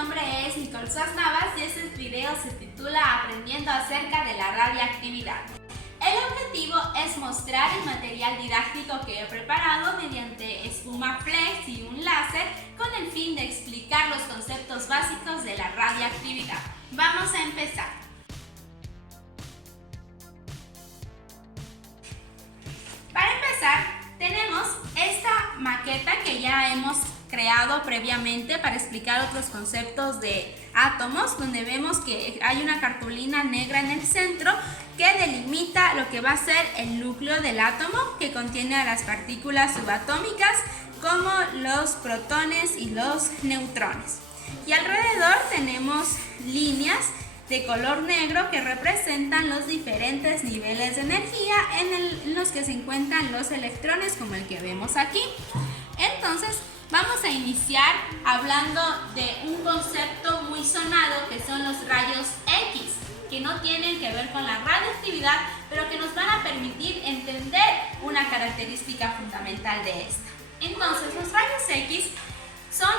nombre es Nicole Suárez Navas y este video se titula Aprendiendo acerca de la radioactividad. El objetivo es mostrar el material didáctico que he preparado mediante espuma flex y un láser con el fin de explicar los conceptos básicos de la radioactividad. Vamos a empezar. Para empezar, tenemos esta maqueta que ya hemos creado previamente para explicar otros conceptos de átomos, donde vemos que hay una cartulina negra en el centro que delimita lo que va a ser el núcleo del átomo, que contiene a las partículas subatómicas como los protones y los neutrones. Y alrededor tenemos líneas de color negro que representan los diferentes niveles de energía en los que se encuentran los electrones, como el que vemos aquí. Entonces, vamos a iniciar hablando de un concepto muy sonado que son los rayos X, que no tienen que ver con la radioactividad, pero que nos van a permitir entender una característica fundamental de esta. Entonces, los rayos X son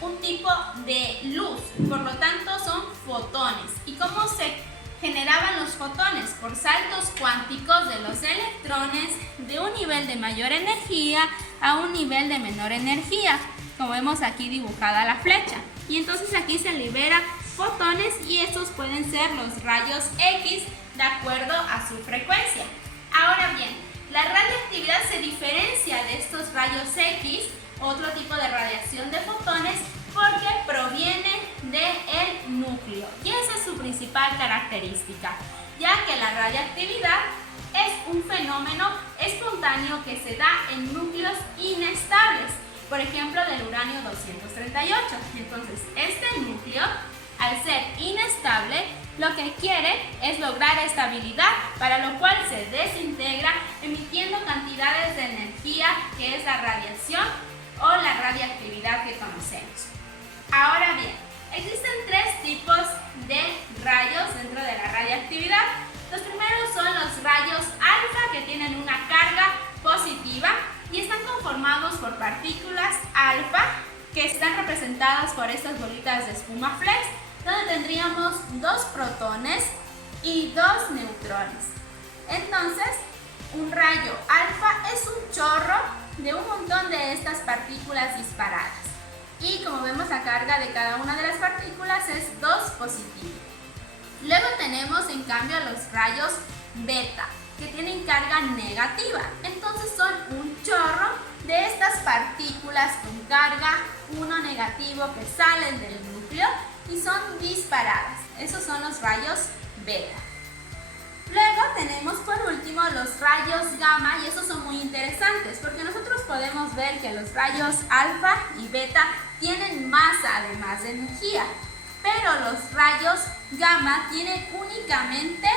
un tipo de luz, por lo tanto son fotones. ¿Y cómo se generaban los fotones? Por saltos cuánticos de los electrones de un nivel de mayor energía a un nivel de menor energía, como vemos aquí dibujada la flecha. Y entonces aquí se libera fotones y estos pueden ser los rayos X de acuerdo a su frecuencia. Ahora bien, la radioactividad se diferencia de estos rayos X, otro tipo de radiación de fotones, porque proviene del núcleo y esa es su principal característica, ya que la radioactividad es un fenómeno espontáneo que se da en núcleos inestables, por ejemplo del uranio 238. Entonces, este núcleo, al ser inestable, lo que quiere es lograr estabilidad, para lo cual se desintegra emitiendo cantidades de energía que es la radiación o la radioactividad que conocemos. Ahora bien, existen tres tipos de rayos dentro de la radioactividad. Los primeros son los rayos alfa, que tienen una carga positiva y están conformados por partículas alfa que están representadas por estas bolitas de espuma flex, donde tendríamos dos protones y dos neutrones. Entonces, un rayo alfa es un chorro de un montón de estas partículas disparadas. Y como vemos, la carga de cada una de las partículas es 2 positivo. Luego tenemos en cambio los rayos beta, que tienen carga negativa. Entonces son un chorro de estas partículas con carga 1 negativo que salen del núcleo y son disparadas. Esos son los rayos beta. Luego tenemos por último los rayos gamma, y esos son muy interesantes porque nosotros podemos ver que los rayos alfa y beta tienen masa además de energía, pero los rayos gamma tienen únicamente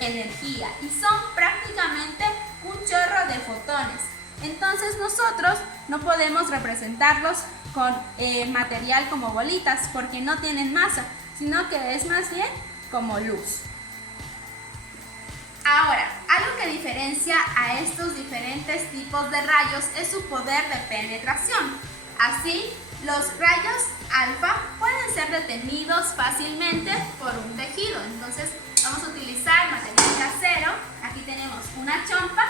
energía y son prácticamente un chorro de fotones. Entonces nosotros no podemos representarlos con material como bolitas porque no tienen masa, sino que es más bien como luz. Ahora, algo que diferencia a estos diferentes tipos de rayos es su poder de penetración. Así, los rayos alfa pueden ser detenidos fácilmente por un tejido. Entonces, vamos a utilizar material casero. Aquí tenemos una chompa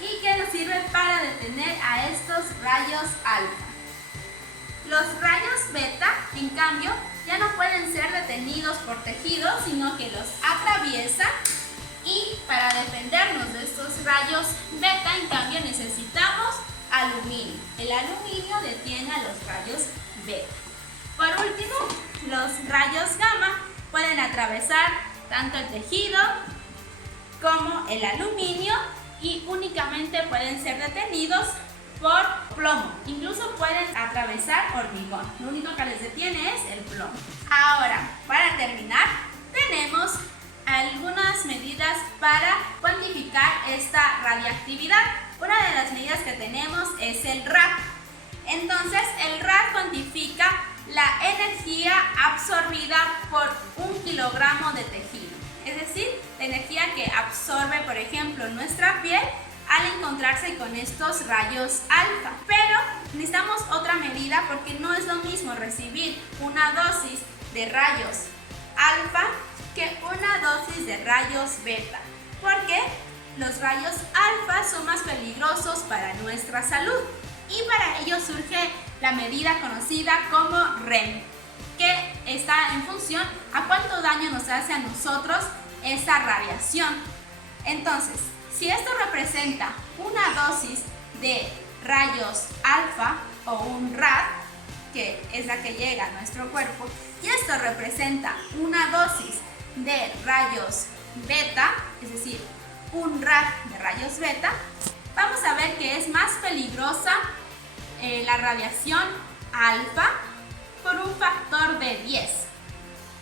y que nos sirve para detener a estos rayos alfa. Los rayos beta, en cambio, ya no pueden ser detenidos por tejidos, sino que los atraviesan. Y para defendernos de estos rayos beta, en cambio, necesitamos aluminio. El aluminio detiene a los rayos beta. Por último, los rayos gamma pueden atravesar tanto el tejido como el aluminio y únicamente pueden ser detenidos por plomo. Incluso pueden atravesar hormigón. Lo único que les detiene es el plomo. Ahora, para terminar, tenemos algunas medidas para cuantificar esta radioactividad. Una de las medidas que tenemos es el rad. Entonces, el rad cuantifica la energía absorbida por 1 kilogramo de tejido. Es decir, la energía que absorbe, por ejemplo, nuestra piel al encontrarse con estos rayos alfa. Pero necesitamos otra medida porque no es lo mismo recibir una dosis de rayos alfa que una dosis de rayos beta, porque los rayos alfa son más peligrosos para nuestra salud y para ello surge la medida conocida como REM, que está en función a cuánto daño nos hace a nosotros esta radiación. Entonces, si esto representa una dosis de rayos alfa o un rad, que es la que llega a nuestro cuerpo, y esto representa una dosis de rayos beta, es decir, un rad de rayos beta, vamos a ver que es más peligrosa la radiación alfa por un factor de 10,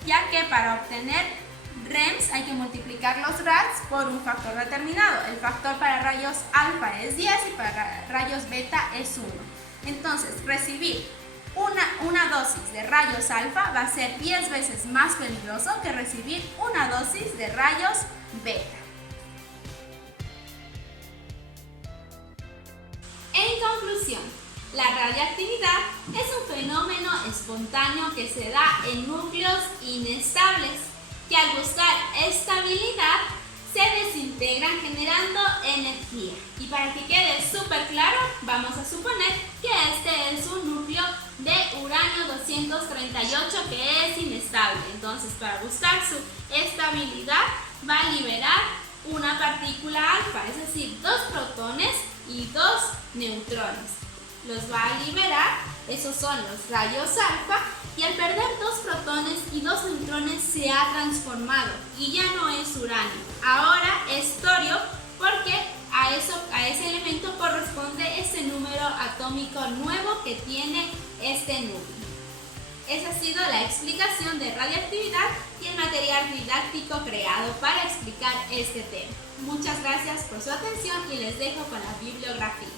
ya que para obtener REMs hay que multiplicar los rads por un factor determinado. El factor para rayos alfa es 10 y para rayos beta es 1. Entonces, recibir una dosis de rayos alfa va a ser 10 veces más peligroso que recibir una dosis de rayos beta. En conclusión, la radiactividad es un fenómeno espontáneo que se da en núcleos inestables, que al buscar estabilidad se desintegran generando energía. Y para que quede súper claro, vamos a suponer que este es un núcleo de uranio 238 que es inestable. Entonces, para buscar su estabilidad, va a liberar una partícula alfa, es decir, 2 protones y 2 neutrones. Los va a liberar, esos son los rayos alfa, y al perder 2 protones y 2 neutrones se ha transformado y ya no es uranio, ahora es torio, porque a ese elemento corresponde ese número atómico nuevo que tiene este núcleo. Esa ha sido la explicación de radiactividad y el material didáctico creado para explicar este tema. Muchas gracias por su atención y les dejo con la bibliografía.